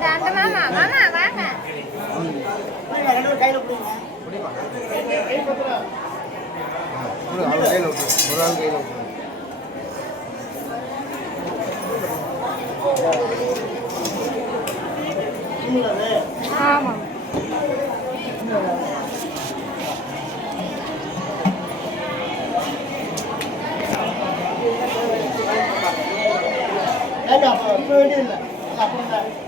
đàn đó má mà má mà bán à Hãy subscribe cho kênh Ghiền Mì Gõ Để không bỏ lỡ những video hấp dẫn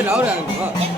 哎，老了。